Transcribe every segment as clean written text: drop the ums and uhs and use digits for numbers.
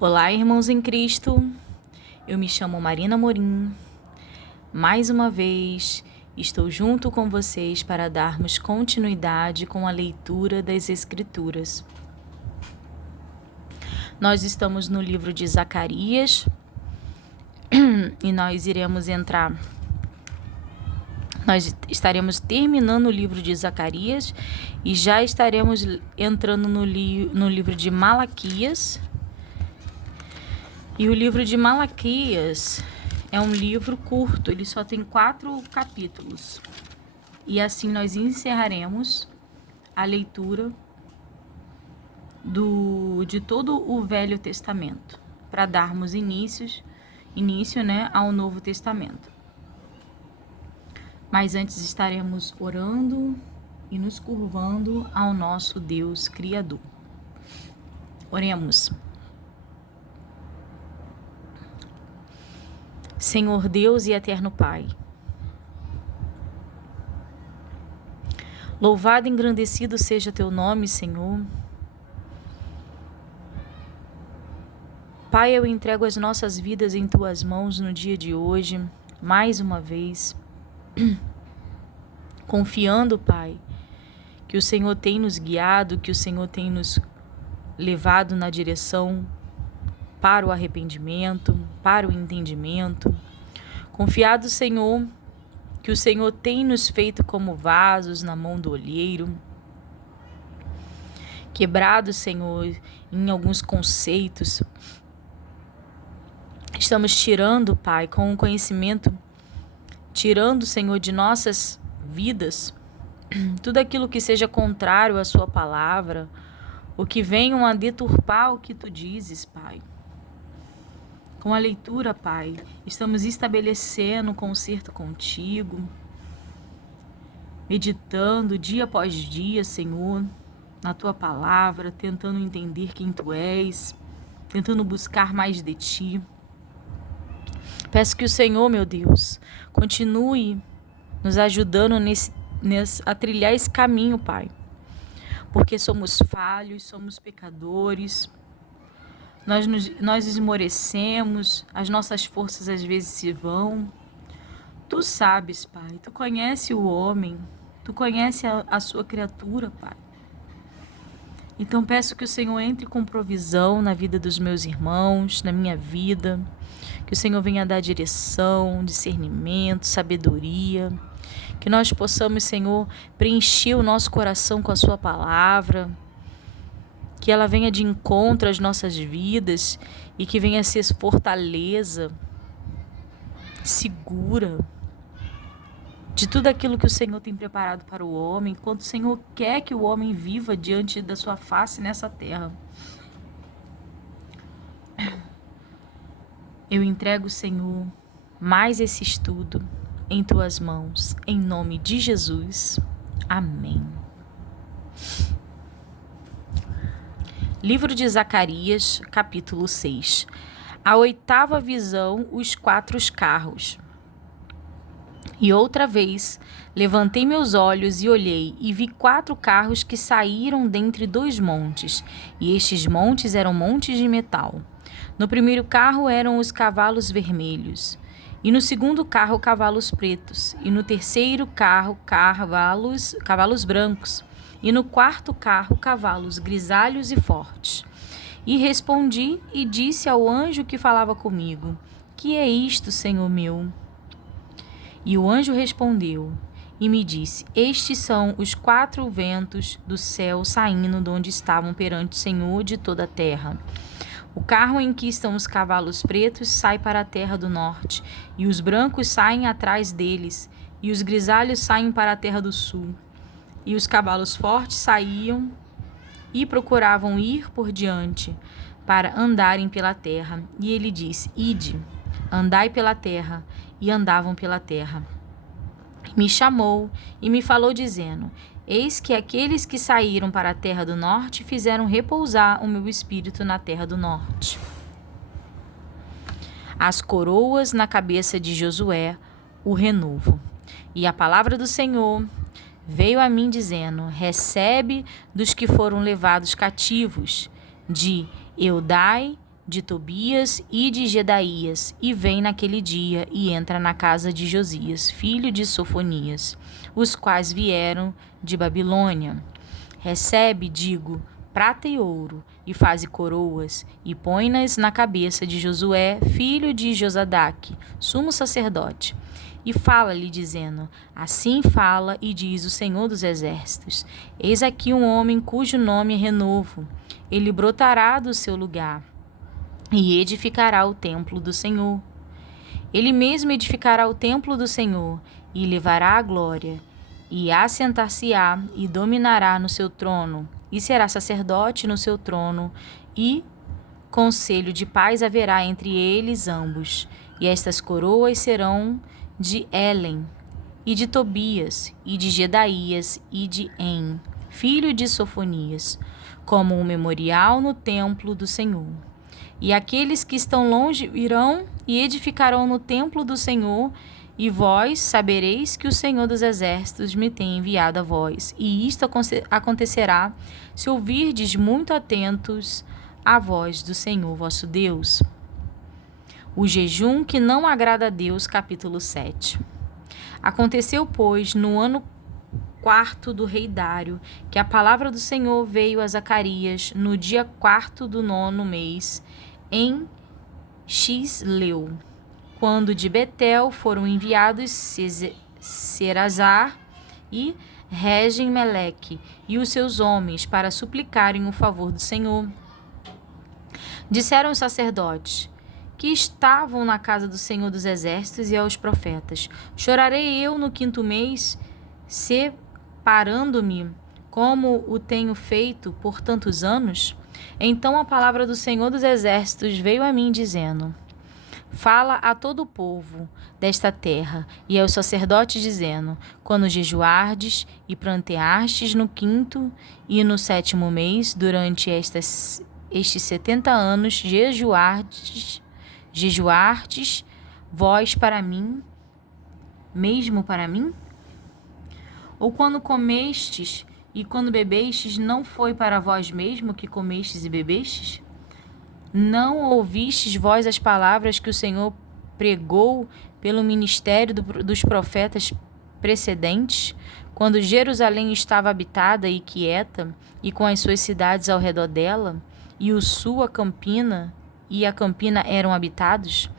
Olá, irmãos em Cristo. Eu me chamo Marina Morim. Mais uma vez, estou junto com vocês para darmos continuidade com a leitura das Escrituras. Nós estamos no livro de Zacarias e nós estaremos terminando o livro de Zacarias e já estaremos entrando no livro de Malaquias. E o livro de Malaquias é um livro curto, ele só tem 4 capítulos. E assim nós encerraremos a leitura de todo o Velho Testamento, para darmos início, ao Novo Testamento. Mas antes estaremos orando e nos curvando ao nosso Deus Criador. Oremos. Senhor Deus e eterno Pai, louvado e engrandecido seja teu nome, Senhor. Pai, eu entrego as nossas vidas em tuas mãos no dia de hoje, mais uma vez, confiando, Pai, que o Senhor tem nos guiado, que o Senhor tem nos levado na direção para o arrependimento, para o entendimento. Confiado, Senhor, que o Senhor tem nos feito como vasos na mão do olheiro. Quebrado, Senhor, em alguns conceitos. Estamos tirando, Pai, com o conhecimento, tirando, Senhor, de nossas vidas, tudo aquilo que seja contrário à sua palavra, o que venham a deturpar o que tu dizes, Pai. Com a leitura, Pai, estamos estabelecendo um concerto contigo, meditando dia após dia, Senhor, na tua palavra, tentando entender quem tu és, tentando buscar mais de ti. Peço que o Senhor, meu Deus, continue nos ajudando a trilhar esse caminho, Pai, porque somos falhos, somos pecadores. Nós esmorecemos, as nossas forças às vezes se vão. Tu sabes, Pai, tu conhece o homem, tu conhece a sua criatura, Pai. Então peço que o Senhor entre com provisão na vida dos meus irmãos, na minha vida, que o Senhor venha dar direção, discernimento, sabedoria, que nós possamos, Senhor, preencher o nosso coração com a sua palavra, que ela venha de encontro às nossas vidas e que venha ser fortaleza, segura de tudo aquilo que o Senhor tem preparado para o homem, enquanto o Senhor quer que o homem viva diante da sua face nessa terra. Eu entrego, Senhor, mais esse estudo em tuas mãos, em nome de Jesus. Amém. Livro de Zacarias, capítulo 6. A 8ª visão, os 4 carros. E outra vez, levantei meus olhos e olhei, e vi 4 carros que saíram dentre 2 montes, e estes montes eram montes de metal. No primeiro carro eram os cavalos vermelhos, e no segundo carro cavalos pretos, e no terceiro carro cavalos brancos, e no quarto carro cavalos grisalhos e fortes. E respondi e disse ao anjo que falava comigo: que é isto, Senhor meu? E o anjo respondeu e me disse: estes são os 4 ventos do céu saindo de onde estavam perante o Senhor de toda a terra. O carro em que estão os cavalos pretos sai para a terra do norte, e os brancos saem atrás deles, e os grisalhos saem para a terra do sul. E os cavalos fortes saíam e procuravam ir por diante, para andarem pela terra. E ele disse: ide, andai pela terra. E andavam pela terra. Me chamou e me falou, dizendo: eis que aqueles que saíram para a terra do norte fizeram repousar o meu espírito na terra do norte. As coroas na cabeça de Josué, o renovo. E a palavra do Senhor veio a mim dizendo: recebe dos que foram levados cativos, de Eudai de Tobias e de Jedaías, e vem naquele dia e entra na casa de Josias, filho de Sofonias, os quais vieram de Babilônia. Recebe, digo, prata e ouro, e faze coroas, e põe-nas na cabeça de Josué, filho de Josadaque, sumo sacerdote. E fala-lhe, dizendo: Assim fala e diz o Senhor dos Exércitos: Eis aqui um homem cujo nome é Renovo. Ele brotará do seu lugar e edificará o templo do Senhor. Ele mesmo edificará o templo do Senhor e levará a glória, e assentar-se-á e dominará no seu trono, e será sacerdote no seu trono, e conselho de paz haverá entre eles ambos. E estas coroas serão de Helen, e de Tobias, e de Jedaías, e de En, filho de Sofonias, como um memorial no templo do Senhor. E aqueles que estão longe virão e edificarão no templo do Senhor, e vós sabereis que o Senhor dos Exércitos me tem enviado a vós. E isto acontecerá se ouvirdes muito atentos à voz do Senhor vosso Deus. O jejum que não agrada a Deus, capítulo 7. Aconteceu, pois, no ano 4º do rei Dário, que a palavra do Senhor veio a Zacarias no dia 4º do 9º mês, em Xisleu, quando de Betel foram enviados Serazar e Regem-Meleque e os seus homens para suplicarem o favor do Senhor. Disseram os sacerdotes que estavam na casa do Senhor dos Exércitos e aos profetas: Chorarei eu no 5º mês, separando-me, como o tenho feito por tantos anos? Então a palavra do Senhor dos Exércitos veio a mim, dizendo: Fala a todo o povo desta terra e aos sacerdotes, dizendo: Quando jejuardes e planteastes no 5º e no 7º mês, durante estes 70 anos, jejuardes vós para mim, mesmo para mim? Ou quando comestes e quando bebestes, não foi para vós mesmo que comestes e bebestes? Não ouvistes vós as palavras que o Senhor pregou pelo ministério dos profetas precedentes, quando Jerusalém estava habitada e quieta, e com as suas cidades ao redor dela, e a campina eram habitados?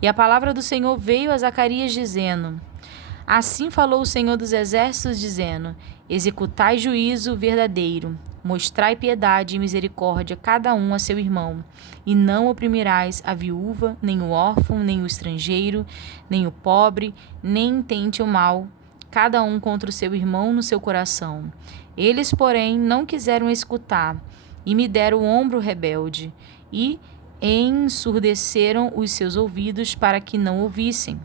E a palavra do Senhor veio a Zacarias, dizendo: Assim falou o Senhor dos Exércitos, dizendo: Executai juízo verdadeiro, mostrai piedade e misericórdia cada um a seu irmão, e não oprimirás a viúva, nem o órfão, nem o estrangeiro, nem o pobre, nem tente o mal, cada um contra o seu irmão no seu coração. Eles, porém, não quiseram escutar, e me deram o ombro rebelde, e ensurdeceram os seus ouvidos para que não ouvissem.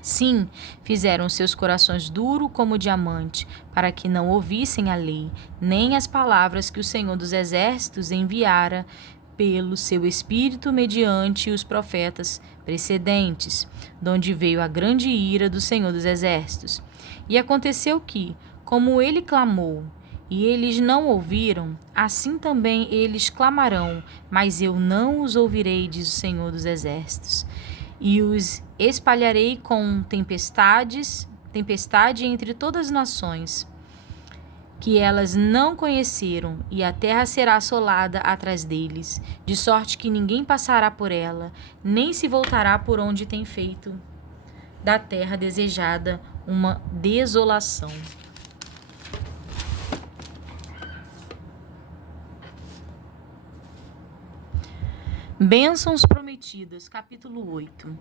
Sim, fizeram seus corações duros como diamante, para que não ouvissem a lei, nem as palavras que o Senhor dos Exércitos enviara pelo seu Espírito mediante os profetas precedentes, donde veio a grande ira do Senhor dos Exércitos. E aconteceu que, como ele clamou, e eles não ouviram, assim também eles clamarão, mas eu não os ouvirei, diz o Senhor dos Exércitos. E os espalharei com tempestade entre todas as nações, que elas não conheceram, e a terra será assolada atrás deles, de sorte que ninguém passará por ela, nem se voltará por onde tem feito da terra desejada uma desolação. Bênçãos prometidas, capítulo 8.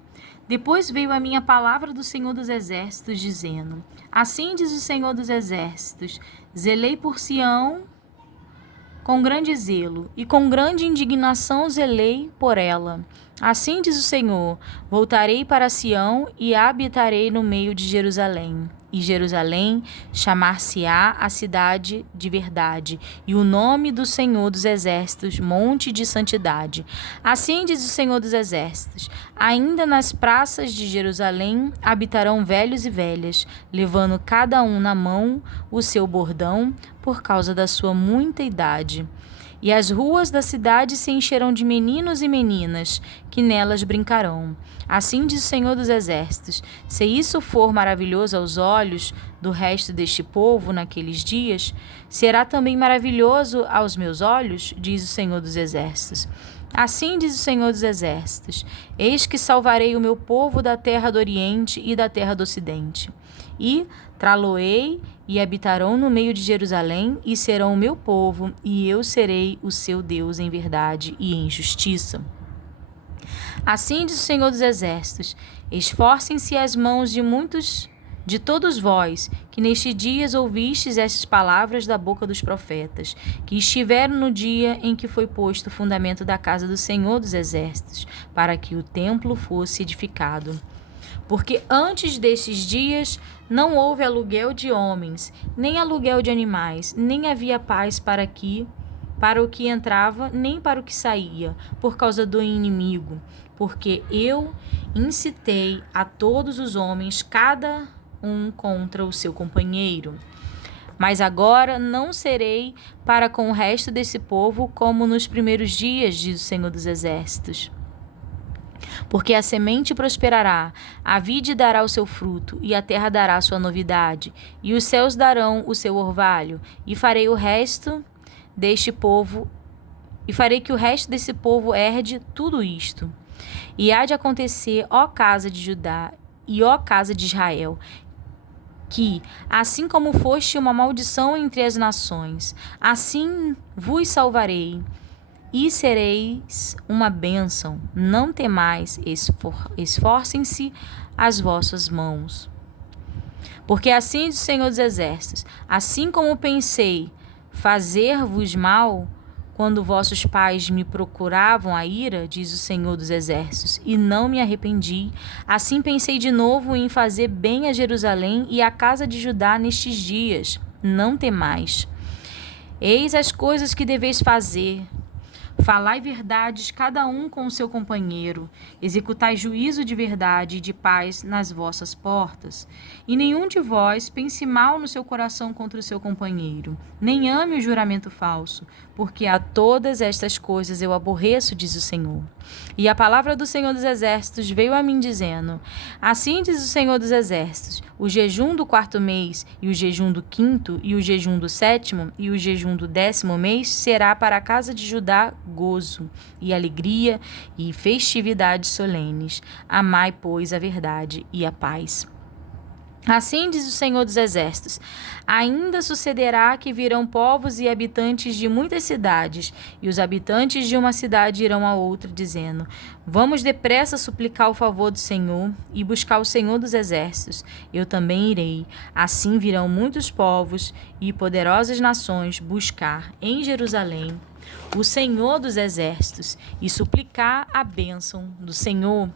Depois veio a minha palavra do Senhor dos Exércitos, dizendo: Assim diz o Senhor dos Exércitos: Zelei por Sião com grande zelo, e com grande indignação zelei por ela. Assim diz o Senhor: Voltarei para Sião e habitarei no meio de Jerusalém. E Jerusalém chamar-se-á a cidade de verdade, e o nome do Senhor dos Exércitos, monte de santidade. Assim diz o Senhor dos Exércitos: Ainda nas praças de Jerusalém habitarão velhos e velhas, levando cada um na mão o seu bordão, por causa da sua muita idade. e as ruas da cidade se encherão de meninos e meninas, que nelas brincarão. Assim diz o Senhor dos Exércitos: se isso for maravilhoso aos olhos do resto deste povo naqueles dias, será também maravilhoso aos meus olhos, diz o Senhor dos Exércitos. Assim diz o Senhor dos Exércitos: eis que salvarei o meu povo da terra do Oriente e da terra do Ocidente. E trá-lo-ei e habitarão no meio de Jerusalém, e serão o meu povo, e eu serei o seu Deus em verdade e em justiça. Assim diz o Senhor dos Exércitos: esforcem-se as mãos de todos vós, que nestes dias ouvistes estas palavras da boca dos profetas, que estiveram no dia em que foi posto o fundamento da casa do Senhor dos Exércitos, para que o templo fosse edificado. Porque antes destes dias não houve aluguel de homens, nem aluguel de animais, nem havia paz para o que entrava, nem para o que saía, por causa do inimigo. Porque eu incitei a todos os homens, cada um contra o seu companheiro. Mas agora não serei para com o resto desse povo como nos primeiros dias, diz o Senhor dos Exércitos. Porque a semente prosperará, a vide dará o seu fruto, e a terra dará sua novidade, e os céus darão o seu orvalho, e farei que o resto desse povo herde tudo isto. E há de acontecer, ó casa de Judá e ó casa de Israel, que, assim como foste uma maldição entre as nações, assim vos salvarei, e sereis uma bênção. Não temais, esforcem-se as vossas mãos. Porque assim diz o Senhor dos Exércitos: assim como pensei fazer-vos mal, quando vossos pais me procuravam a ira, diz o Senhor dos Exércitos, e não me arrependi, assim pensei de novo em fazer bem a Jerusalém e à casa de Judá nestes dias. Não temais. Eis as coisas que deveis fazer. Falai verdades, cada um com o seu companheiro. Executai juízo de verdade e de paz nas vossas portas. E nenhum de vós pense mal no seu coração contra o seu companheiro, nem ame o juramento falso, porque a todas estas coisas eu aborreço, diz o Senhor. E a palavra do Senhor dos Exércitos veio a mim dizendo: assim diz o Senhor dos Exércitos: o jejum do 4º mês, e o jejum do 5º, e o jejum do 7º, e o jejum do 10º mês será para a casa de Judá gozo, e alegria, e festividades solenes. Amai, pois, a verdade e a paz. Assim diz o Senhor dos Exércitos: ainda sucederá que virão povos e habitantes de muitas cidades, e os habitantes de uma cidade irão a outra, dizendo: vamos depressa suplicar o favor do Senhor e buscar o Senhor dos Exércitos. Eu também irei. Assim virão muitos povos e poderosas nações buscar em Jerusalém o Senhor dos Exércitos e suplicar a bênção do Senhor.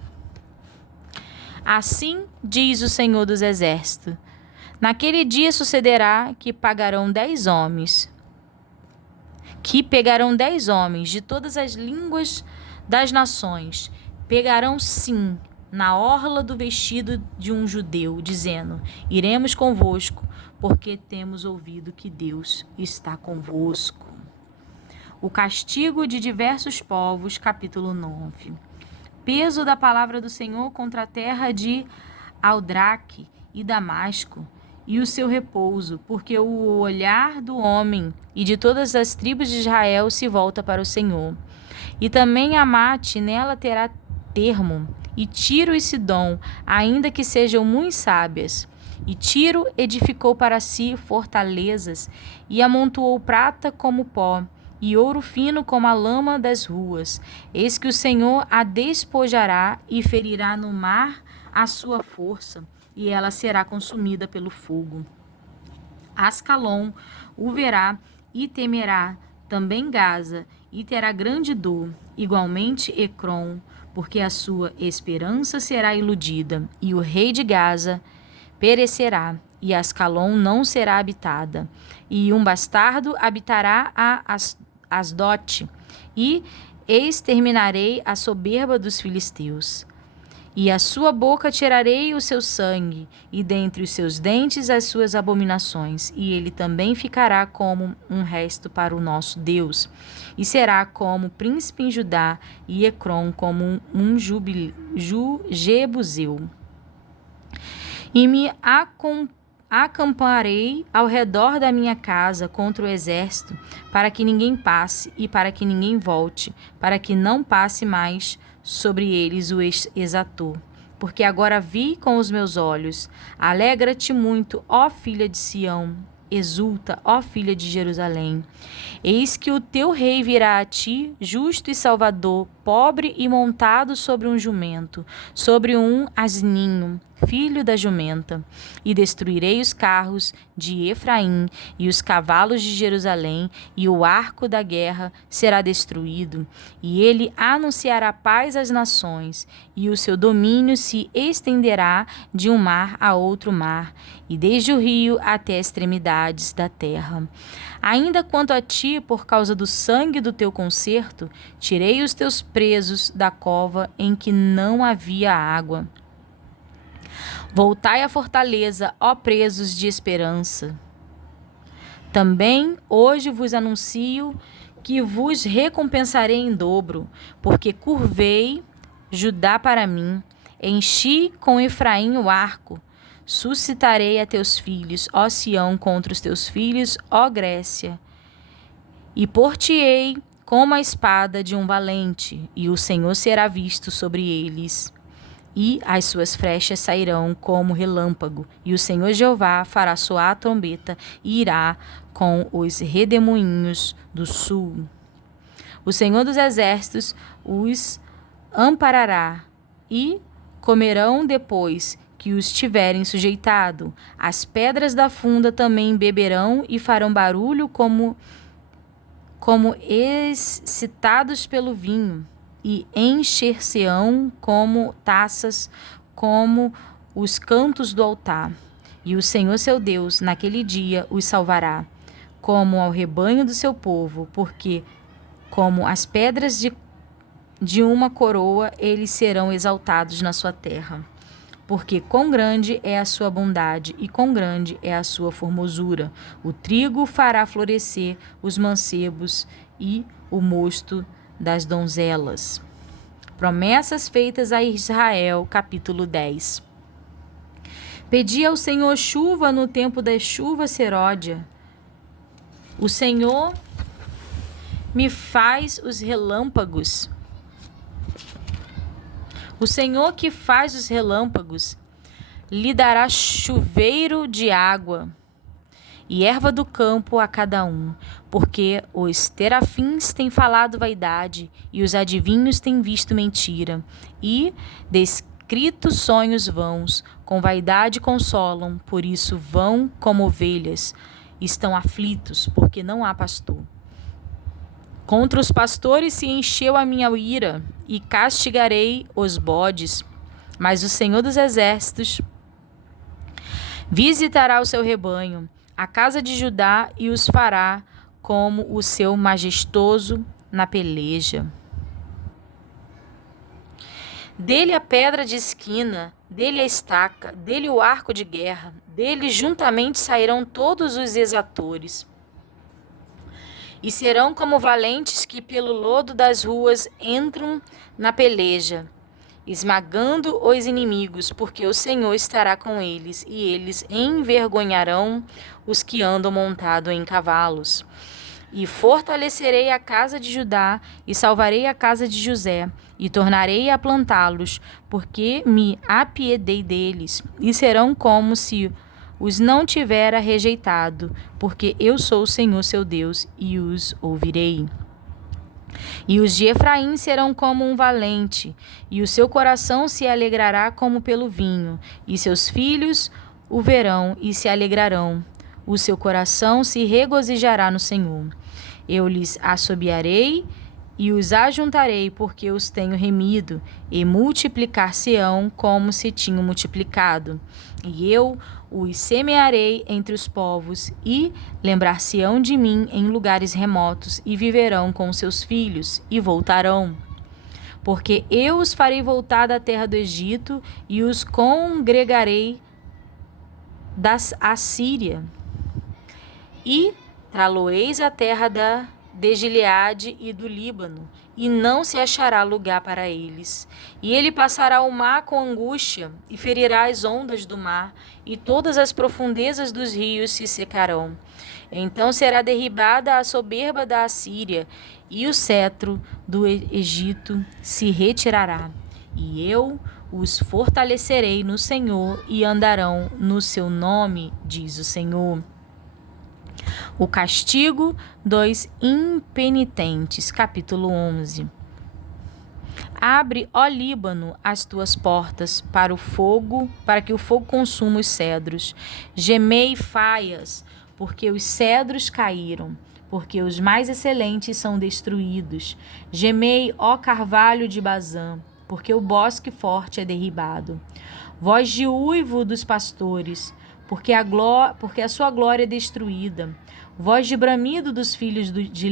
Assim diz o Senhor dos Exércitos: naquele dia sucederá que pegarão 10 homens de todas as línguas das nações, pegarão sim na orla do vestido de um judeu, dizendo: iremos convosco, porque temos ouvido que Deus está convosco. O castigo de diversos povos, capítulo 9. Peso da palavra do Senhor contra a terra de Aldraque e Damasco, e o seu repouso, porque o olhar do homem e de todas as tribos de Israel se volta para o Senhor. E também Amate nela terá termo, e Tiro e Sidom, ainda que sejam muito sábias. E Tiro edificou para si fortalezas, e amontoou prata como pó, e ouro fino como a lama das ruas. Eis que o Senhor a despojará e ferirá no mar a sua força, e ela será consumida pelo fogo. Ascalon o verá e temerá, também Gaza, e terá grande dor, igualmente Ecrom, porque a sua esperança será iludida, e o rei de Gaza perecerá, e Ascalon não será habitada, e um bastardo habitará a Asdote, e exterminarei a soberba dos filisteus. E a sua boca tirarei o seu sangue, e dentre os seus dentes as suas abominações, e ele também ficará como um resto para o nosso Deus, e será como príncipe em Judá, e Ecrom como um Jebuseu. E me acamparei ao redor da minha casa contra o exército, para que ninguém passe e para que ninguém volte, para que não passe mais sobre eles o exator. Porque agora vi com os meus olhos. Alegra-te muito, ó filha de Sião. Exulta, ó filha de Jerusalém. Eis que o teu rei virá a ti, justo e salvador, pobre e montado sobre um jumento, sobre um asninho, filho da jumenta. E destruirei os carros de Efraim e os cavalos de Jerusalém, e o arco da guerra será destruído. E ele anunciará paz às nações, e o seu domínio se estenderá de um mar a outro mar, e desde o rio até as extremidades da terra. Ainda quanto a ti, por causa do sangue do teu concerto, tirei os teus presos da cova em que não havia água. Voltai à fortaleza, ó presos de esperança. Também hoje vos anuncio que vos recompensarei em dobro, porque curvei Judá para mim, enchi com Efraim o arco. Suscitarei a teus filhos, ó Sião, contra os teus filhos, ó Grécia. E por-te-ei como a espada de um valente, e o Senhor será visto sobre eles. E as suas flechas sairão como relâmpago, e o Senhor Jeová fará soar a trombeta, e irá com os redemoinhos do sul. O Senhor dos exércitos os amparará, e comerão depois que os tiverem sujeitado. As pedras da funda também beberão e farão barulho como excitados pelo vinho, e encher-se-ão como taças, como os cantos do altar. E o Senhor seu Deus, naquele dia, os salvará, como ao rebanho do seu povo, porque, como as pedras de uma coroa, eles serão exaltados na sua terra. Porque quão grande é a sua bondade e quão grande é a sua formosura. O trigo fará florescer os mancebos e o mosto das donzelas. Promessas feitas a Israel, capítulo 10. Pedi ao Senhor chuva no tempo da chuva seródia. O Senhor me faz os relâmpagos. O Senhor que faz os relâmpagos lhe dará chuveiro de água e erva do campo a cada um, porque os terafins têm falado vaidade e os adivinhos têm visto mentira e descrito sonhos vãos, com vaidade consolam, por isso vão como ovelhas, estão aflitos porque não há pastor. Contra os pastores se encheu a minha ira, e castigarei os bodes. Mas o Senhor dos exércitos visitará o seu rebanho, a casa de Judá, e os fará como o seu majestoso na peleja. Dele a pedra de esquina, dele a estaca, dele o arco de guerra, dele juntamente sairão todos os exatores. E serão como valentes que pelo lodo das ruas entram na peleja, esmagando os inimigos, porque o Senhor estará com eles, e eles envergonharão os que andam montados em cavalos. E fortalecerei a casa de Judá, e salvarei a casa de José, e tornarei a plantá-los, porque me apiedei deles, e serão como se os não tivera rejeitado, porque eu sou o Senhor seu Deus, e os ouvirei. E os de Efraim serão como um valente, e o seu coração se alegrará como pelo vinho, e seus filhos o verão e se alegrarão. O seu coração se regozijará no Senhor. Eu lhes assobiarei e os ajuntarei, porque os tenho remido, e multiplicar-se-ão como se tinham multiplicado. E eu os semearei entre os povos, e lembrar-se-ão de mim em lugares remotos, e viverão com seus filhos, e voltarão. porque eu os farei voltar da terra do Egito e os congregarei da Assíria. E trá-lo-eis a terra de Gileade e do Líbano, e não se achará lugar para eles. E ele passará o mar com angústia, e ferirá as ondas do mar, e todas as profundezas dos rios se secarão. Então será derribada a soberba da Assíria, e o cetro do Egito se retirará. E eu os fortalecerei no Senhor, e andarão no seu nome, diz o Senhor. O castigo dos impenitentes, capítulo 11. Abre, ó Líbano, as tuas portas para o fogo, para que o fogo consuma os cedros. Gemei faias, porque os cedros caíram, porque os mais excelentes são destruídos. Gemei, ó carvalho de Bazã, porque o bosque forte é derribado. Voz de uivo dos pastores, porque a sua glória é destruída. Voz de bramido dos filhos de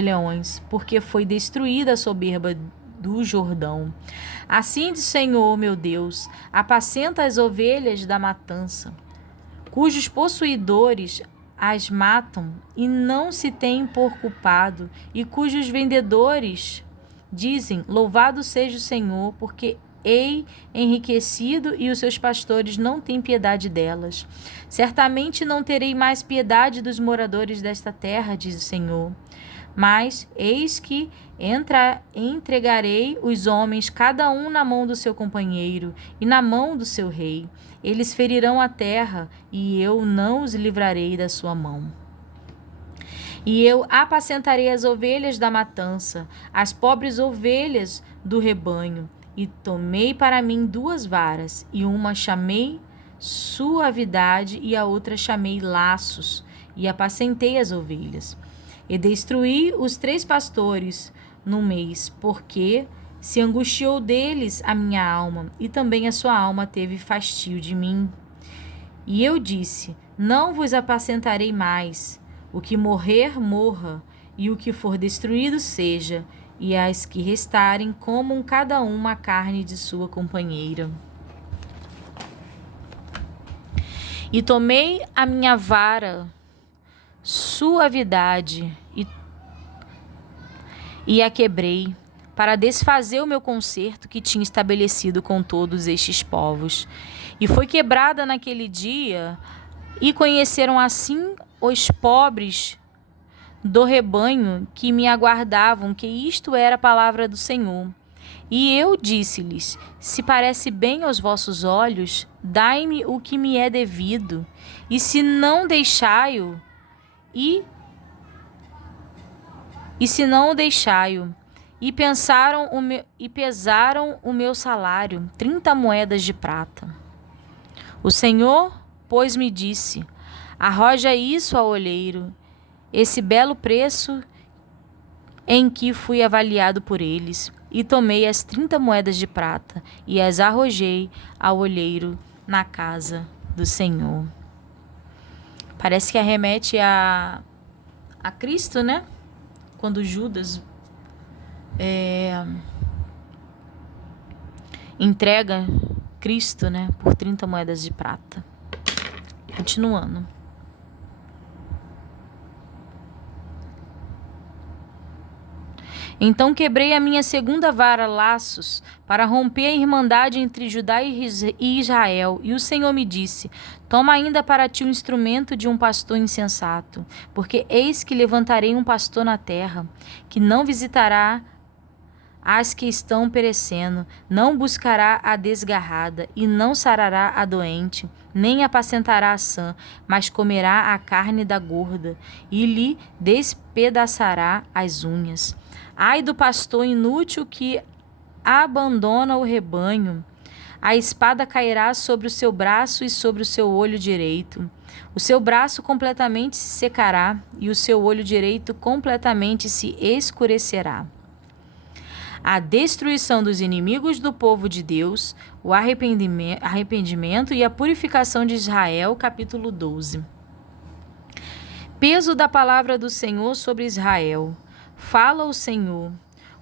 leões, porque foi destruída a soberba do Jordão. Assim diz o Senhor, meu Deus, apacenta as ovelhas da matança, cujos possuidores as matam e não se têm por culpado, e cujos vendedores dizem, louvado seja o Senhor, porque ei enriquecido e os seus pastores não têm piedade delas. Certamente não terei mais piedade dos moradores desta terra, diz o Senhor. Mas eis que entregarei os homens, cada um na mão do seu companheiro e na mão do seu rei. Eles ferirão a terra e eu não os livrarei da sua mão. E eu apacentarei as ovelhas da matança, as pobres ovelhas do rebanho. E tomei para mim 2 varas, e uma chamei suavidade, e a outra chamei laços, e apacentei as ovelhas. E destruí os 3 pastores no mês, porque se angustiou deles a minha alma, e também a sua alma teve fastio de mim. E eu disse, não vos apacentarei mais, o que morrer, morra, e o que for destruído seja, e as que restarem comam cada uma a carne de sua companheira. E tomei a minha vara, suavidade, e a quebrei, para desfazer o meu concerto que tinha estabelecido com todos estes povos. E foi quebrada naquele dia, e conheceram assim os pobres do rebanho que me aguardavam, que isto era a palavra do Senhor. E eu disse-lhes, se parece bem aos vossos olhos, dai-me o que me é devido, e se não deixai-o, e se não o deixai-o, e pesaram o meu salário, 30 moedas de prata. O Senhor, pois, me disse, arroja isso ao olheiro, esse belo preço em que fui avaliado por eles, e tomei as 30 moedas de prata e as arrojei ao olheiro na casa do Senhor. Parece que arremete a Cristo, né? Quando Judas entrega Cristo, né, por 30 moedas de prata. Continuando. Então quebrei a minha segunda vara, laços, para romper a irmandade entre Judá e Israel. E o Senhor me disse, toma ainda para ti o instrumento de um pastor insensato, porque eis que levantarei um pastor na terra, que não visitará as que estão perecendo, não buscará a desgarrada, e não sarará a doente, nem apacentará a sã, mas comerá a carne da gorda, e lhe despedaçará as unhas. Ai do pastor inútil que abandona o rebanho. A espada cairá sobre o seu braço e sobre o seu olho direito. O seu braço completamente se secará e o seu olho direito completamente se escurecerá. A destruição dos inimigos do povo de Deus, o arrependimento e a purificação de Israel, capítulo 12. Peso da palavra do Senhor sobre Israel. Fala o Senhor.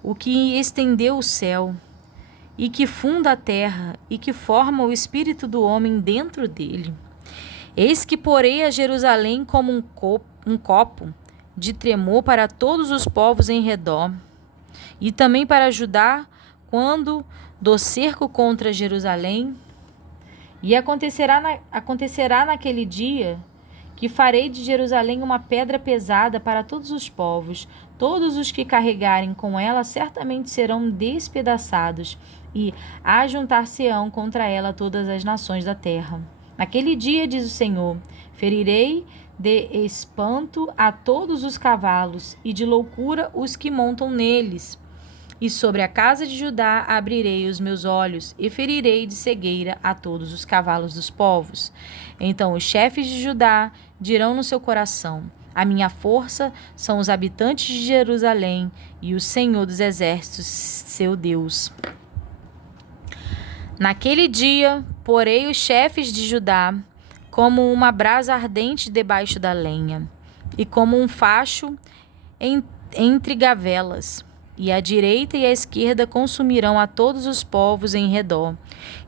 o que estendeu o céu, e que funda a terra, e que forma o espírito do homem dentro dele. Eis que porei a Jerusalém como um copo de tremor para todos os povos em redor, e também para Judá, quando do cerco contra Jerusalém. E acontecerá naquele dia que farei de Jerusalém uma pedra pesada para todos os povos. Todos os que carregarem com ela certamente serão despedaçados, e ajuntar-se-ão contra ela todas as nações da terra. Naquele dia, diz o Senhor, ferirei de espanto a todos os cavalos, e de loucura os que montam neles. E sobre a casa de Judá abrirei os meus olhos, e ferirei de cegueira a todos os cavalos dos povos. Então os chefes de Judá dirão no seu coração: a minha força são os habitantes de Jerusalém, e o Senhor dos exércitos, seu Deus. Naquele dia, porei os chefes de Judá como uma brasa ardente debaixo da lenha, e como um facho entre gavelas. E a direita e a esquerda consumirão a todos os povos em redor,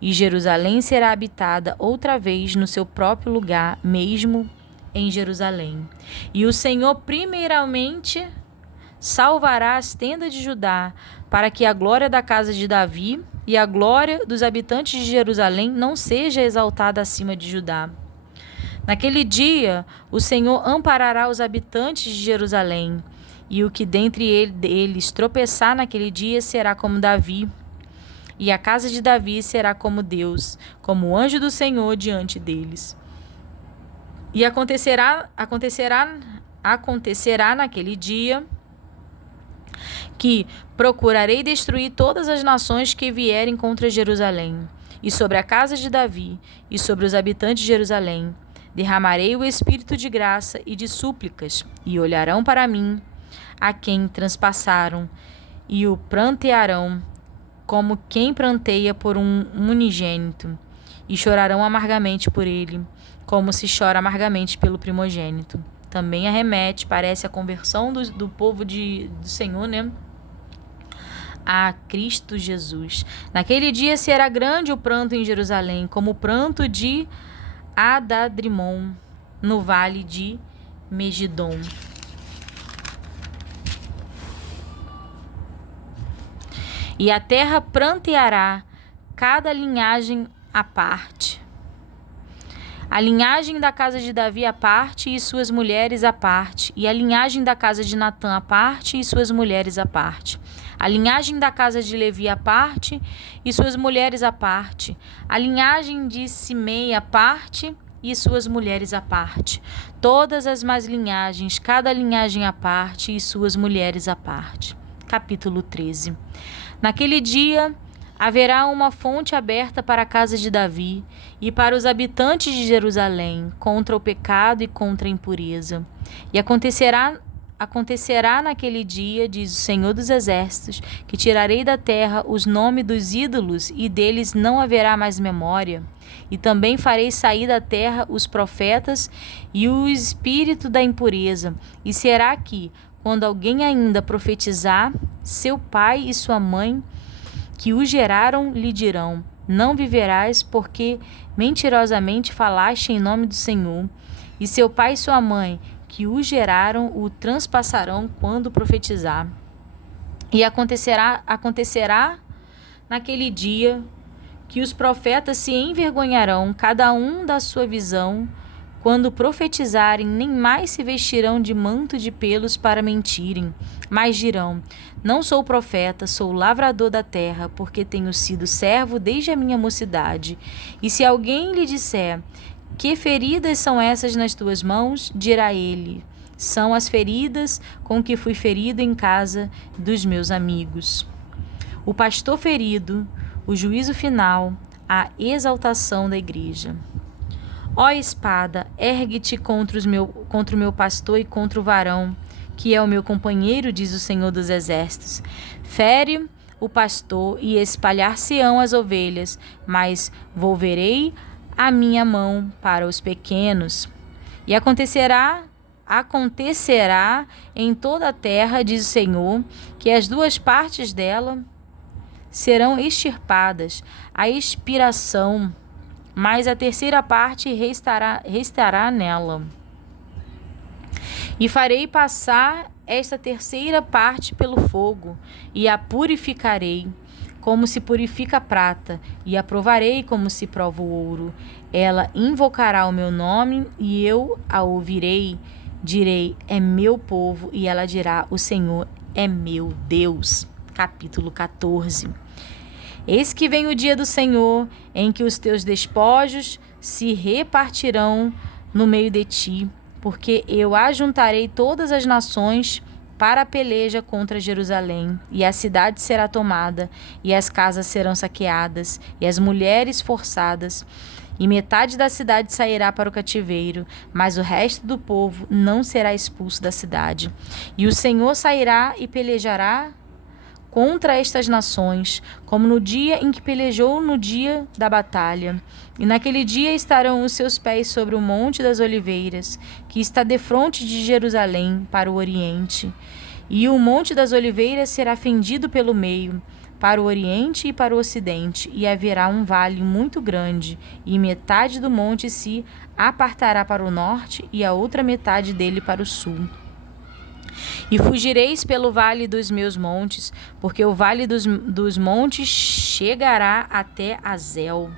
e Jerusalém será habitada outra vez no seu próprio lugar, mesmo em Jerusalém. E o Senhor primeiramente salvará as tendas de Judá, para que a glória da casa de Davi e a glória dos habitantes de Jerusalém não seja exaltada acima de Judá. Naquele dia, o Senhor amparará os habitantes de Jerusalém, e o que dentre eles tropeçar naquele dia será como Davi, e a casa de Davi será como Deus, como o anjo do Senhor diante deles. E acontecerá naquele dia que procurarei destruir todas as nações que vierem contra Jerusalém, e sobre a casa de Davi e sobre os habitantes de Jerusalém derramarei o espírito de graça e de súplicas, e olharão para mim a quem transpassaram, e o prantearão como quem pranteia por um unigênito, e chorarão amargamente por ele, como se chora amargamente pelo primogênito. Também arremete, parece a conversão do povo do Senhor, né? A Cristo Jesus. Naquele dia será grande o pranto em Jerusalém, como o pranto de Adadrimon, no vale de Megidom. E a terra pranteará cada linhagem à parte. A linhagem da casa de Davi à parte e suas mulheres à parte, e a linhagem da casa de Natã à parte e suas mulheres à parte. A linhagem da casa de Levi à parte e suas mulheres à parte. A linhagem de Simei à parte e suas mulheres à parte. Todas as mais linhagens, cada linhagem à parte e suas mulheres à parte. Capítulo 13. Naquele dia haverá uma fonte aberta para a casa de Davi e para os habitantes de Jerusalém, contra o pecado e contra a impureza. E acontecerá naquele dia, diz o Senhor dos Exércitos, que tirarei da terra os nomes dos ídolos, e deles não haverá mais memória. E também farei sair da terra os profetas e o espírito da impureza. E será que, quando alguém ainda profetizar, seu pai e sua mãe, que o geraram, lhe dirão: não viverás, porque mentirosamente falaste em nome do Senhor. E seu pai e sua mãe, que o geraram, o transpassarão quando profetizar. E acontecerá naquele dia que os profetas se envergonharão, cada um da sua visão, quando profetizarem, nem mais se vestirão de manto de pelos para mentirem, mas dirão: não sou profeta, sou lavrador da terra, porque tenho sido servo desde a minha mocidade. E se alguém lhe disser: que feridas são essas nas tuas mãos? Dirá ele: são as feridas com que fui ferido em casa dos meus amigos. O pastor ferido, o juízo final, a exaltação da igreja. Ó espada, ergue-te contra o meu pastor e contra o varão, que é o meu companheiro, diz o Senhor dos Exércitos. Fere o pastor e espalhar-se-ão as ovelhas, mas volverei a minha mão para os pequenos. E acontecerá acontecerá em toda a terra, diz o Senhor, que as 2 partes dela serão extirpadas, a expiração, mas a 3ª parte restará nela. E farei passar esta 3ª parte pelo fogo, e a purificarei, como se purifica a prata, e a provarei como se prova o ouro. Ela invocará o meu nome, e eu a ouvirei. Direi, é meu povo, e ela dirá, o Senhor é meu Deus. Capítulo 14. Eis que vem o dia do Senhor, em que os teus despojos se repartirão no meio de ti, porque eu ajuntarei todas as nações para a peleja contra Jerusalém, e a cidade será tomada, e as casas serão saqueadas, e as mulheres forçadas, e metade da cidade sairá para o cativeiro, mas o resto do povo não será expulso da cidade. E o Senhor sairá e pelejará contra estas nações, como no dia em que pelejou no dia da batalha. E naquele dia estarão os seus pés sobre o Monte das Oliveiras, que está defronte de Jerusalém, para o oriente. E o Monte das Oliveiras será fendido pelo meio, para o oriente e para o ocidente, e haverá um vale muito grande, e metade do monte se apartará para o norte, e a outra metade dele para o sul. E fugireis pelo vale dos meus montes, porque o vale dos montes chegará até Azel.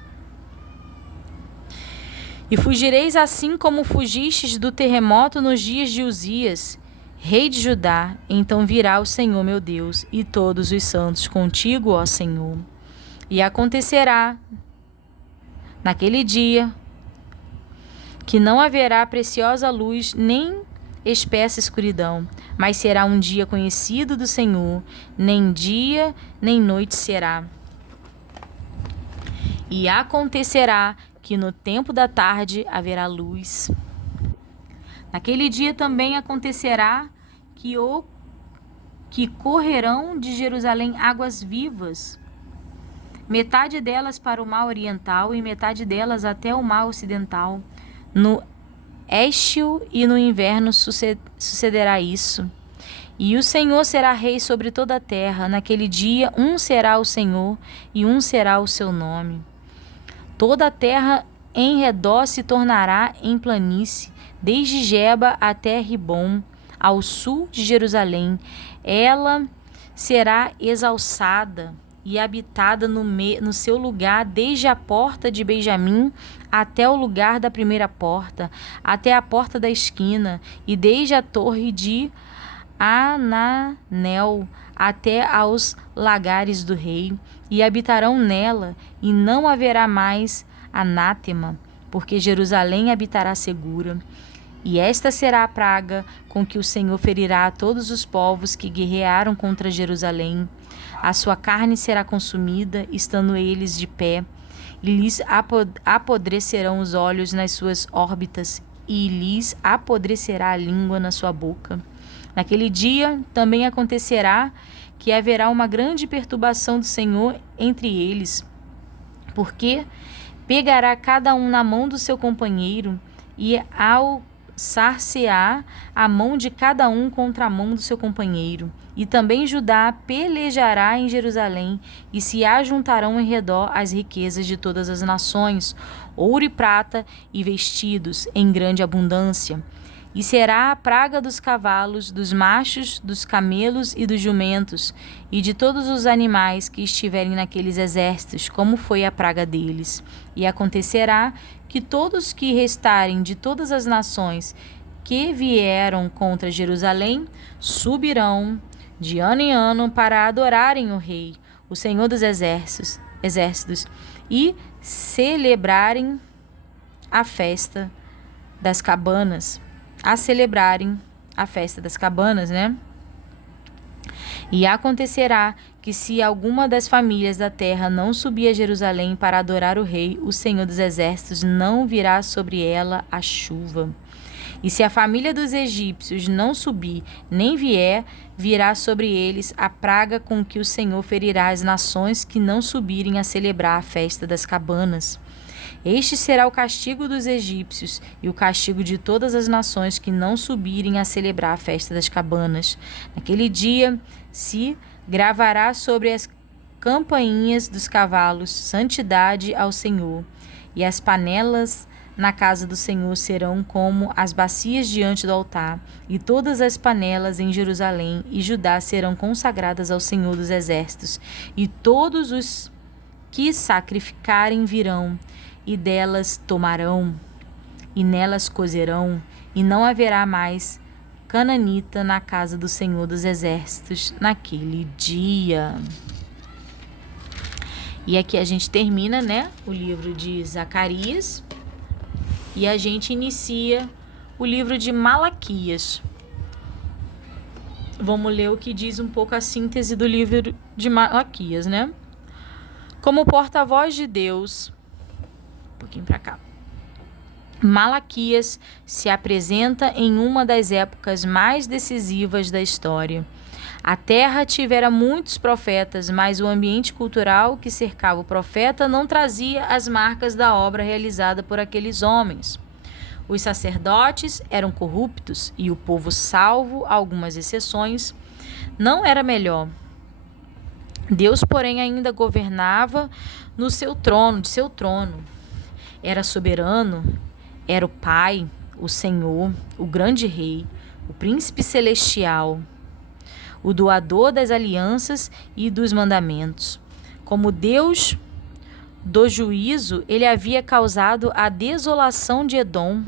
E fugireis assim como fugistes do terremoto nos dias de Uzias, rei de Judá. Então virá o Senhor meu Deus, e todos os santos contigo, ó Senhor. E acontecerá, naquele dia, que não haverá preciosa luz, nem espessa escuridão, mas será um dia conhecido do Senhor, nem dia nem noite será. E acontecerá que no tempo da tarde haverá luz. Naquele dia também acontecerá que correrão de Jerusalém águas vivas, metade delas para o mar oriental e metade delas até o mar ocidental. No Estio e no inverno sucederá isso. E o Senhor será rei sobre toda a terra. Naquele dia, um será o Senhor e um será o seu nome. Toda a terra em redor se tornará em planície, desde Geba até Ribom, ao sul de Jerusalém. Ela será exalçada e habitada no seu lugar, desde a porta de Benjamim até o lugar da primeira porta, até a porta da esquina, e desde a torre de Ananel até aos lagares do rei, e habitarão nela, e não haverá mais anátema, porque Jerusalém habitará segura. E esta será a praga com que o Senhor ferirá a todos os povos que guerrearam contra Jerusalém. A sua carne será consumida, estando eles de pé, e lhes apodrecerão os olhos nas suas órbitas, e lhes apodrecerá a língua na sua boca. Naquele dia também acontecerá que haverá uma grande perturbação do Senhor entre eles, porque pegará cada um na mão do seu companheiro, e alçar-se-á a mão de cada um contra a mão do seu companheiro. E também Judá pelejará em Jerusalém, e se ajuntarão em redor as riquezas de todas as nações, ouro e prata e vestidos em grande abundância. E será a praga dos cavalos, dos machos, dos camelos e dos jumentos, e de todos os animais que estiverem naqueles exércitos, como foi a praga deles. E acontecerá que todos que restarem de todas as nações que vieram contra Jerusalém subirão de ano em ano para adorarem o Rei, o Senhor dos exércitos, e celebrarem a festa das cabanas. Né? E acontecerá que se alguma das famílias da terra não subir a Jerusalém para adorar o Rei, o Senhor dos exércitos não virá sobre ela a chuva. E se a família dos egípcios não subir, nem vier, virá sobre eles a praga com que o Senhor ferirá as nações que não subirem a celebrar a festa das cabanas. Este será o castigo dos egípcios e o castigo de todas as nações que não subirem a celebrar a festa das cabanas. Naquele dia se gravará sobre as campainhas dos cavalos: santidade ao Senhor. E as panelas na casa do Senhor serão como as bacias diante do altar, e todas as panelas em Jerusalém e Judá serão consagradas ao Senhor dos exércitos, e todos os que sacrificarem virão, e delas tomarão, e nelas cozerão, e não haverá mais cananita na casa do Senhor dos exércitos naquele dia. E aqui a gente termina, né, o livro de Zacarias, e a gente inicia o livro de Malaquias. Vamos ler o que diz um pouco a síntese do livro de Malaquias, né? Como porta-voz de Deus, um pouquinho para cá, Malaquias se apresenta em uma das épocas mais decisivas da história. A terra tivera muitos profetas, mas o ambiente cultural que cercava o profeta não trazia as marcas da obra realizada por aqueles homens. Os sacerdotes eram corruptos e o povo, salvo algumas exceções, não era melhor. Deus, porém, ainda governava no seu trono, de seu trono. Era soberano, era o Pai, o Senhor, o grande Rei, o Príncipe Celestial, o doador das alianças e dos mandamentos. Como Deus do juízo, ele havia causado a desolação de Edom.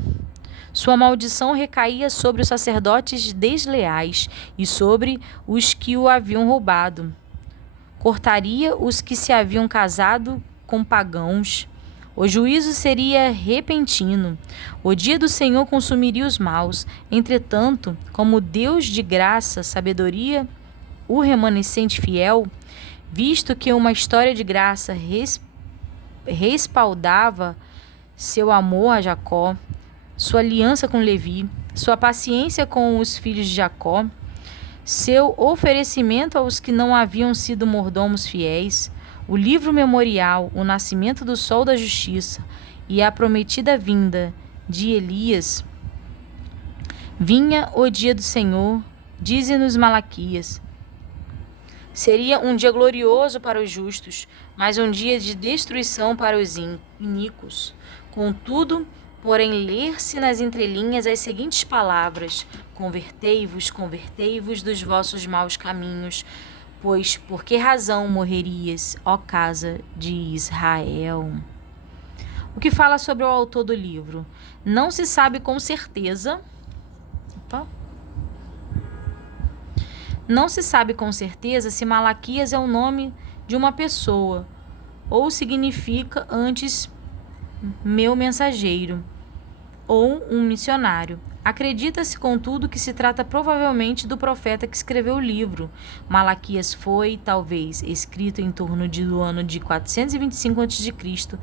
Sua maldição recaía sobre os sacerdotes desleais e sobre os que o haviam roubado. Cortaria os que se haviam casado com pagãos. O juízo seria repentino. O dia do Senhor consumiria os maus. Entretanto, como Deus de graça, sabedoria, o remanescente fiel, visto que uma história de graça respaldava seu amor a Jacó, sua aliança com Levi, sua paciência com os filhos de Jacó, seu oferecimento aos que não haviam sido mordomos fiéis, o livro memorial, o nascimento do sol da justiça e a prometida vinda de Elias. Vinha o dia do Senhor, dize-nos Malaquias. Seria um dia glorioso para os justos, mas um dia de destruição para os iníquos. Contudo, porém, ler-se nas entrelinhas as seguintes palavras: convertei-vos, convertei-vos dos vossos maus caminhos, pois por que razão morrerias, ó casa de Israel? O que fala sobre o autor do livro? Não se sabe com certeza. Não se sabe com certeza se Malaquias é o nome de uma pessoa ou significa antes meu mensageiro ou um missionário. Acredita-se, contudo, que se trata provavelmente do profeta que escreveu o livro. Malaquias foi, talvez, escrito em torno do ano de 425 a.C.,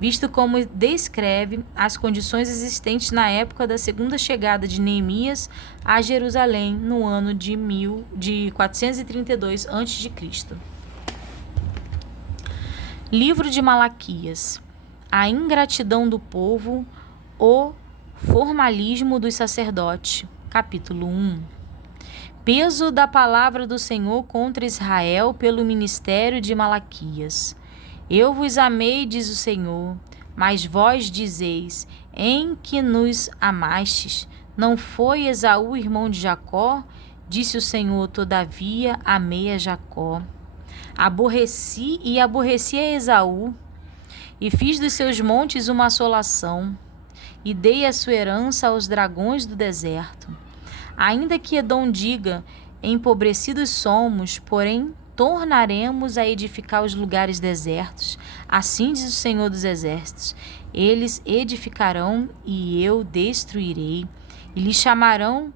visto como descreve as condições existentes na época da segunda chegada de Neemias a Jerusalém, no ano de 432 a.C. Livro de Malaquias. A ingratidão do povo, o formalismo dos sacerdotes. Capítulo 1. Peso da palavra do Senhor contra Israel pelo ministério de Malaquias. Eu vos amei, diz o Senhor, mas vós dizeis: em que nos amastes? Não foi Esaú irmão de Jacó? Disse o Senhor: todavia amei a Jacó. Aborreci a Esaú, e fiz dos seus montes uma assolação, e dei a sua herança aos dragões do deserto. Ainda que Edom diga: empobrecidos somos, porém tornaremos a edificar os lugares desertos. Assim diz o Senhor dos exércitos: eles edificarão e eu destruirei, e lhe chamarão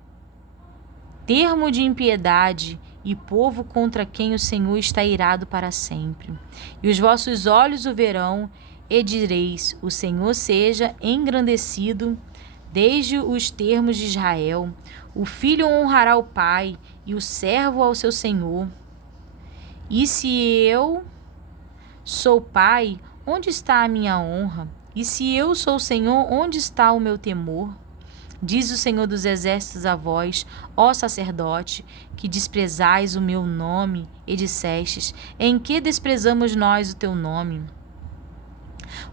termo de impiedade e povo contra quem o Senhor está irado para sempre. E os vossos olhos o verão, e direis: o Senhor seja engrandecido desde os termos de Israel. O filho honrará o pai, e o servo ao seu senhor. E se eu sou pai, onde está a minha honra? E se eu sou o Senhor, onde está o meu temor? Diz o Senhor dos Exércitos a vós, ó sacerdote, que desprezais o meu nome, e dissestes: em que desprezamos nós o teu nome?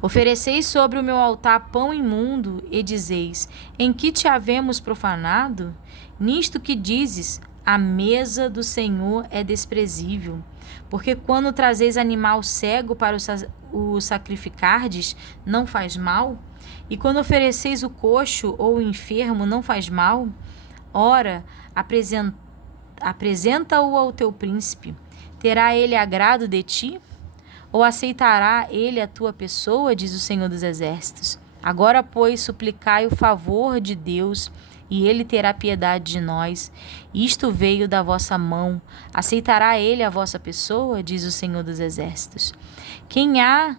Ofereceis sobre o meu altar pão imundo, e dizeis: em que te havemos profanado? Nisto que dizes: a mesa do Senhor é desprezível. Porque quando trazeis animal cego para o sacrificardes, não faz mal? E quando ofereceis o coxo ou o enfermo, não faz mal? Ora, apresenta-o ao teu príncipe. Terá ele agrado de ti? Ou aceitará ele a tua pessoa, diz o Senhor dos Exércitos? Agora, pois, suplicai o favor de Deus, e ele terá piedade de nós. Isto veio da vossa mão. Aceitará ele a vossa pessoa, diz o Senhor dos Exércitos? Quem há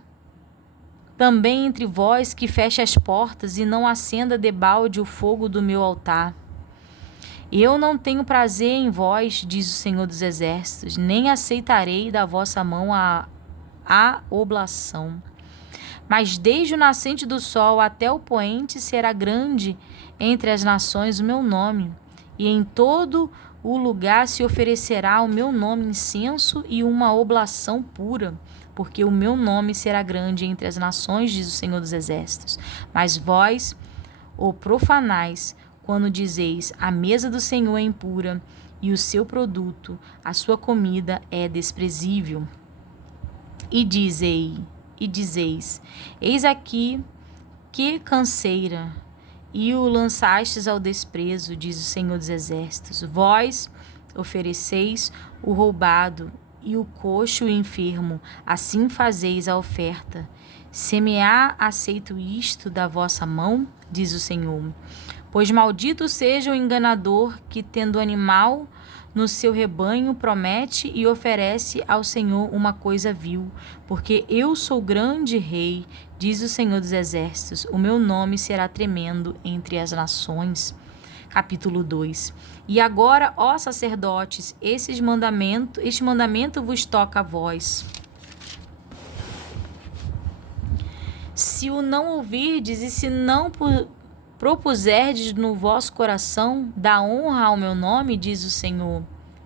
também entre vós que feche as portas e não acenda debalde o fogo do meu altar? Eu não tenho prazer em vós, diz o Senhor dos Exércitos, nem aceitarei da vossa mão a oblação. Mas desde o nascente do sol até o poente será grande entre as nações o meu nome, e em todo o lugar se oferecerá ao meu nome incenso e uma oblação pura, porque o meu nome será grande entre as nações, diz o Senhor dos Exércitos. Mas vós o profanais, quando dizeis: a mesa do Senhor é impura, e o seu produto, a sua comida, é desprezível. E dizeis: eis aqui que canseira, e o lançastes ao desprezo, diz o Senhor dos Exércitos. Vós ofereceis o roubado e o coxo e o enfermo, assim fazeis a oferta. Semear aceito isto da vossa mão, diz o Senhor. Pois maldito seja o enganador que, tendo animal no seu rebanho, promete e oferece ao Senhor uma coisa vil. Porque eu sou grande rei, diz o Senhor dos Exércitos, o meu nome será tremendo entre as nações. Capítulo 2. E agora, ó sacerdotes, este mandamento vos toca a vós. Se o não ouvirdes e se não propuserdes no vosso coração, dá honra ao meu nome, diz o Senhor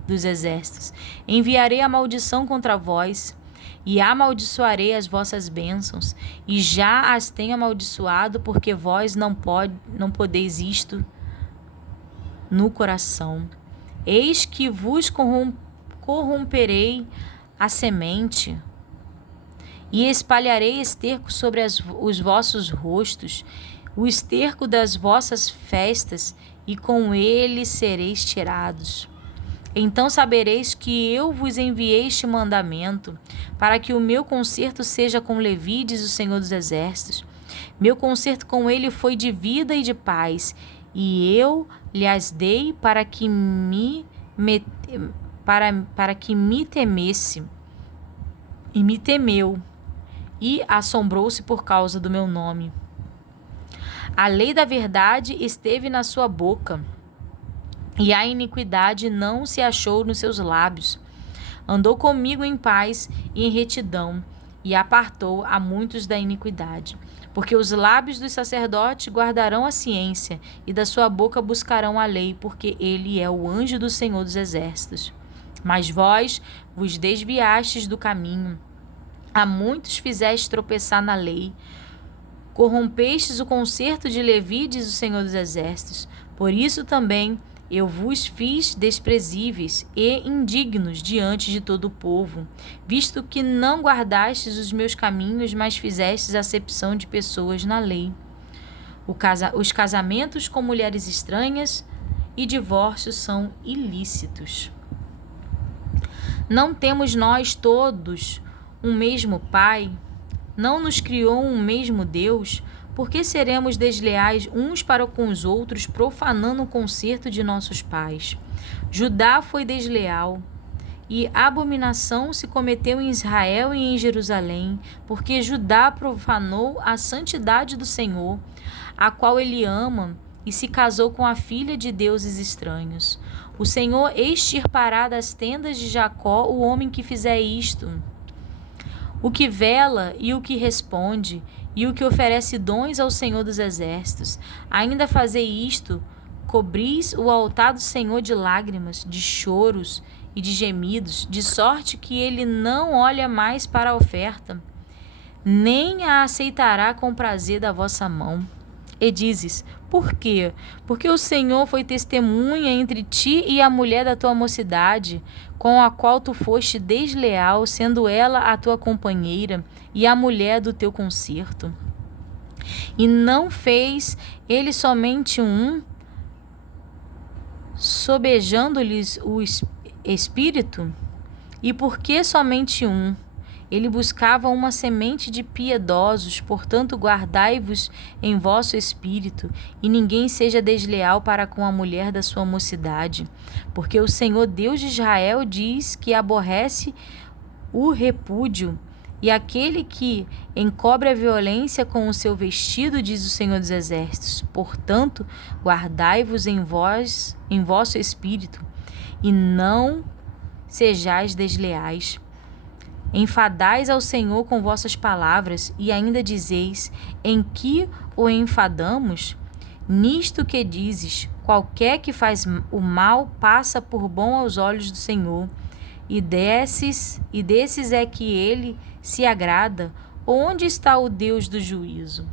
dos Exércitos, enviarei a maldição contra vós, e amaldiçoarei as vossas bênçãos, e já as tenho amaldiçoado, porque vós não podeis isto no coração. Eis que vos corromperei a semente, e espalharei esterco sobre os vossos rostos, o esterco das vossas festas, e com ele sereis tirados. Então sabereis que eu vos enviei este mandamento, para que o meu concerto seja com Levi, diz o Senhor dos Exércitos. Meu concerto com ele foi de vida e de paz, e eu lhes dei para que me temesse. E me temeu, e assombrou-se por causa do meu nome. A lei da verdade esteve na sua boca, e a iniquidade não se achou nos seus lábios. Andou comigo em paz e em retidão, e apartou a muitos da iniquidade. Porque os lábios dos sacerdotes guardarão a ciência, e da sua boca buscarão a lei, porque ele é o anjo do Senhor dos Exércitos. Mas vós vos desviastes do caminho, a muitos fizeste tropeçar na lei. Corrompestes o concerto de Levi, diz o Senhor dos Exércitos. Por isso também eu vos fiz desprezíveis e indignos diante de todo o povo, visto que não guardastes os meus caminhos, mas fizestes acepção de pessoas na lei. Os casamentos com mulheres estranhas e divórcios são ilícitos. Não temos nós todos um mesmo Pai? Não nos criou um mesmo Deus? Por que seremos desleais uns para com os outros, profanando o concerto de nossos pais? Judá foi desleal, e abominação se cometeu em Israel e em Jerusalém, porque Judá profanou a santidade do Senhor, a qual ele ama, e se casou com a filha de deuses estranhos. O Senhor extirpará das tendas de Jacó o homem que fizer isto, o que vela e o que responde, e o que oferece dons ao Senhor dos Exércitos. Ainda fazei isto, cobris o altar do Senhor de lágrimas, de choros e de gemidos, de sorte que ele não olha mais para a oferta, nem a aceitará com prazer da vossa mão. E dizes: por quê? Porque o Senhor foi testemunha entre ti e a mulher da tua mocidade, com a qual tu foste desleal, sendo ela a tua companheira e a mulher do teu concerto. E não fez ele somente um, sobejando-lhes o espírito? E por que somente um? Ele buscava uma semente de piedosos, portanto guardai-vos em vosso espírito, e ninguém seja desleal para com a mulher da sua mocidade. Porque o Senhor Deus de Israel diz que aborrece o repúdio, e aquele que encobre a violência com o seu vestido, diz o Senhor dos Exércitos. Portanto, guardai-vos em vosso espírito, e não sejais desleais. Enfadais ao Senhor com vossas palavras, e ainda dizeis: em que o enfadamos? Nisto que dizes: qualquer que faz o mal passa por bom aos olhos do Senhor, e desses é que ele se agrada. Onde está o Deus do juízo?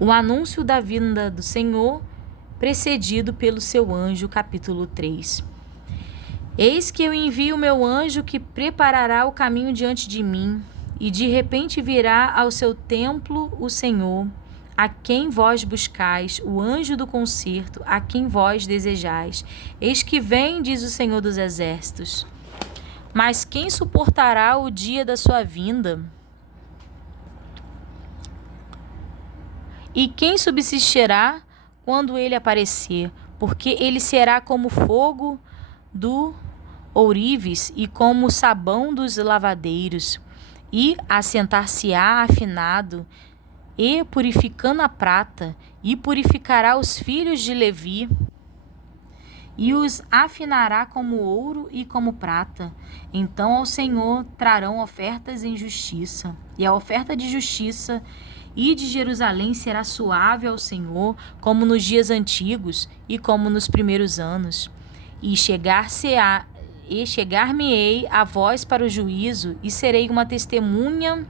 O anúncio da vinda do Senhor, precedido pelo seu anjo, capítulo 3. Eis que eu envio o meu anjo que preparará o caminho diante de mim, e de repente virá ao seu templo o Senhor, a quem vós buscais, o anjo do concerto, a quem vós desejais. Eis que vem, diz o Senhor dos Exércitos. Mas quem suportará o dia da sua vinda? E quem subsistirá quando ele aparecer? Porque ele será como fogo do ourives e como o sabão dos lavadeiros, e assentar-se-á afinado e purificando a prata, e purificará os filhos de Levi, e os afinará como ouro e como prata. Então ao Senhor trarão ofertas em justiça, e a oferta de justiça e de Jerusalém será suave ao Senhor, como nos dias antigos e como nos primeiros anos. E chegar-me-ei a vós para o juízo, e serei uma testemunha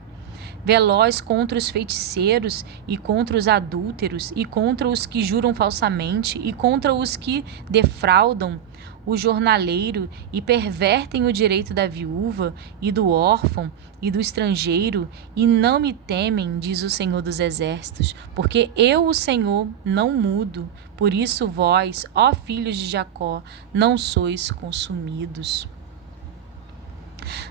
veloz contra os feiticeiros e contra os adúlteros e contra os que juram falsamente e contra os que defraudam o jornaleiro e pervertem o direito da viúva e do órfão e do estrangeiro, e não me temem, diz o Senhor dos Exércitos, porque eu, o Senhor, não mudo. Por isso vós, ó filhos de Jacó, não sois consumidos.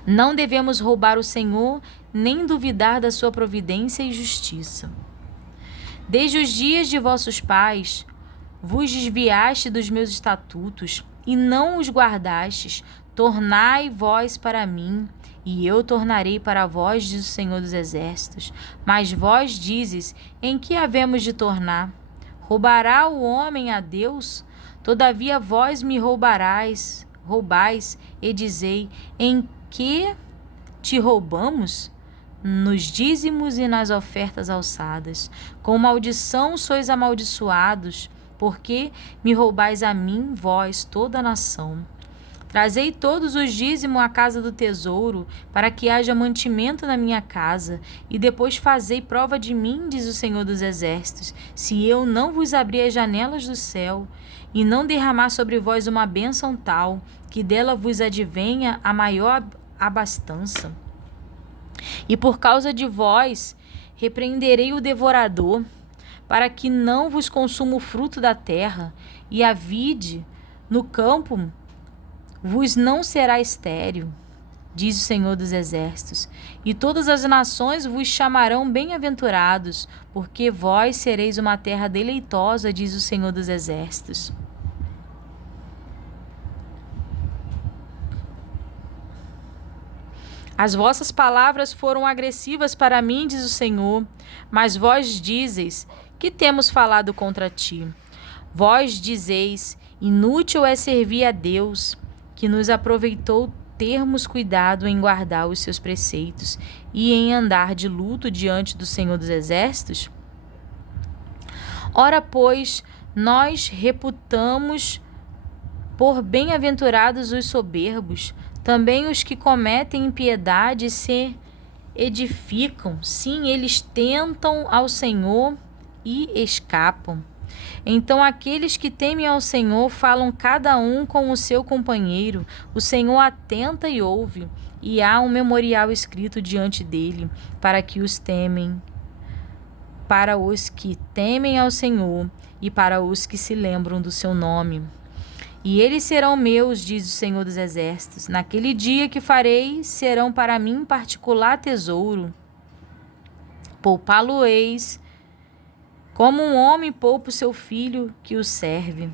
Não devemos roubar o Senhor, nem duvidar da sua providência e justiça. Desde os dias de vossos pais, vos desviaste dos meus estatutos, e não os guardastes. Tornai vós para mim, e eu tornarei para vós, diz o Senhor dos Exércitos. Mas vós dizes: em que havemos de tornar? Roubará o homem a Deus? Todavia vós me roubais, e dizei: em que te roubamos? Nos dízimos e nas ofertas alçadas. Com maldição sois amaldiçoados, porque me roubais a mim, vós, toda a nação. Trazei todos os dízimos à casa do tesouro, para que haja mantimento na minha casa, e depois fazei prova de mim, diz o Senhor dos Exércitos, se eu não vos abrir as janelas do céu, e não derramar sobre vós uma bênção tal, que dela vos advenha a maior abastança. E por causa de vós, repreenderei o devorador, para que não vos consuma o fruto da terra, e a vide no campo vos não será estéril, diz o Senhor dos Exércitos. E todas as nações vos chamarão bem-aventurados, porque vós sereis uma terra deleitosa, diz o Senhor dos Exércitos. As vossas palavras foram agressivas para mim, diz o Senhor, mas vós dizeis: que temos falado contra ti? Vós dizeis: inútil é servir a Deus, que nos aproveitou termos cuidado em guardar os seus preceitos e em andar de luto diante do Senhor dos Exércitos? Ora, pois, nós reputamos por bem-aventurados os soberbos, também os que cometem impiedade se edificam. Sim, eles tentam ao Senhor e escapam. Então aqueles que temem ao Senhor falam cada um com o seu companheiro. O Senhor atenta e ouve, e há um memorial escrito diante dele para os que temem ao Senhor e para os que se lembram do seu nome. E eles serão meus, diz o Senhor dos Exércitos. Naquele dia que farei, serão para mim particular tesouro. Poupá-lo-eis, como um homem poupa o seu filho que o serve.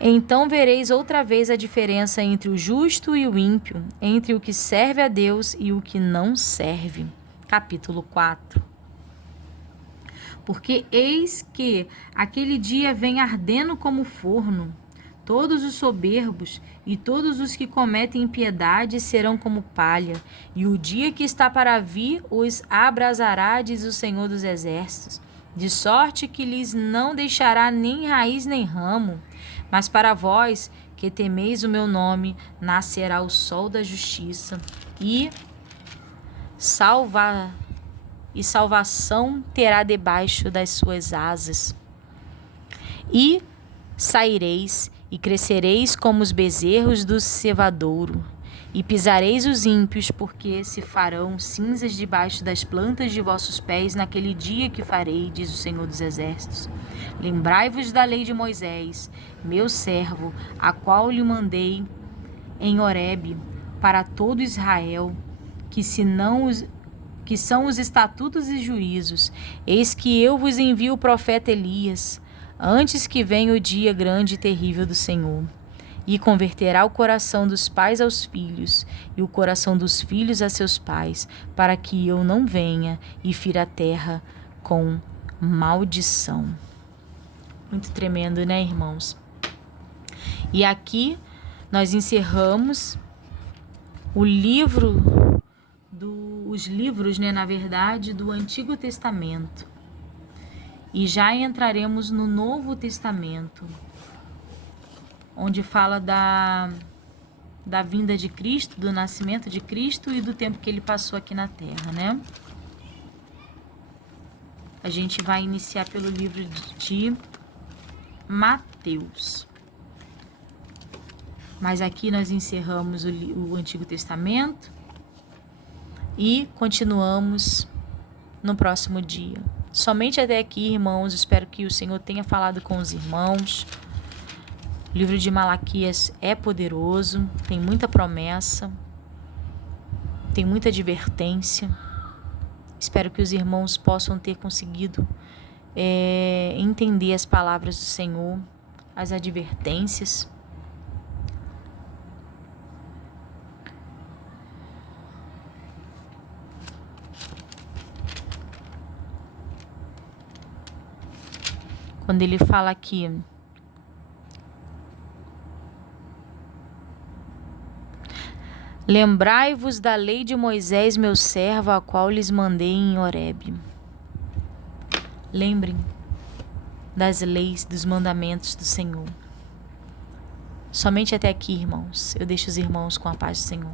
Então vereis outra vez a diferença entre o justo e o ímpio, entre o que serve a Deus e o que não serve. Capítulo 4. Porque eis que aquele dia vem ardendo como forno. Todos os soberbos e todos os que cometem impiedade serão como palha, e o dia que está para vir os abrasará, diz o Senhor dos Exércitos, de sorte que lhes não deixará nem raiz nem ramo. Mas para vós, que temeis o meu nome, nascerá o sol da justiça, e salvação terá debaixo das suas asas. E saireis e crescereis como os bezerros do cevadouro, e pisareis os ímpios, porque se farão cinzas debaixo das plantas de vossos pés naquele dia que farei, diz o Senhor dos Exércitos. Lembrai-vos da lei de Moisés, meu servo, a qual lhe mandei em Horebe, para todo Israel, que são os estatutos e juízos. Eis que eu vos envio o profeta Elias, antes que venha o dia grande e terrível do Senhor, e converterá o coração dos pais aos filhos, e o coração dos filhos a seus pais, para que eu não venha e fira a terra com maldição. Muito tremendo, né, irmãos? E aqui nós encerramos os livros, né, na verdade, do Antigo Testamento. E já entraremos no Novo Testamento, onde fala da vinda de Cristo, do nascimento de Cristo e do tempo que ele passou aqui na Terra, né? A gente vai iniciar pelo livro de Mateus. Mas aqui nós encerramos o Antigo Testamento e continuamos no próximo dia. Somente até aqui, irmãos. Espero que o Senhor tenha falado com os irmãos. O livro de Malaquias é poderoso, tem muita promessa, tem muita advertência. Espero que os irmãos possam ter conseguido entender as palavras do Senhor, as advertências. Quando ele fala aqui, lembrai-vos da lei de Moisés, meu servo, a qual lhes mandei em Horebe. Lembrem das leis, dos mandamentos do Senhor. Somente até aqui, irmãos. Eu deixo os irmãos com a paz do Senhor.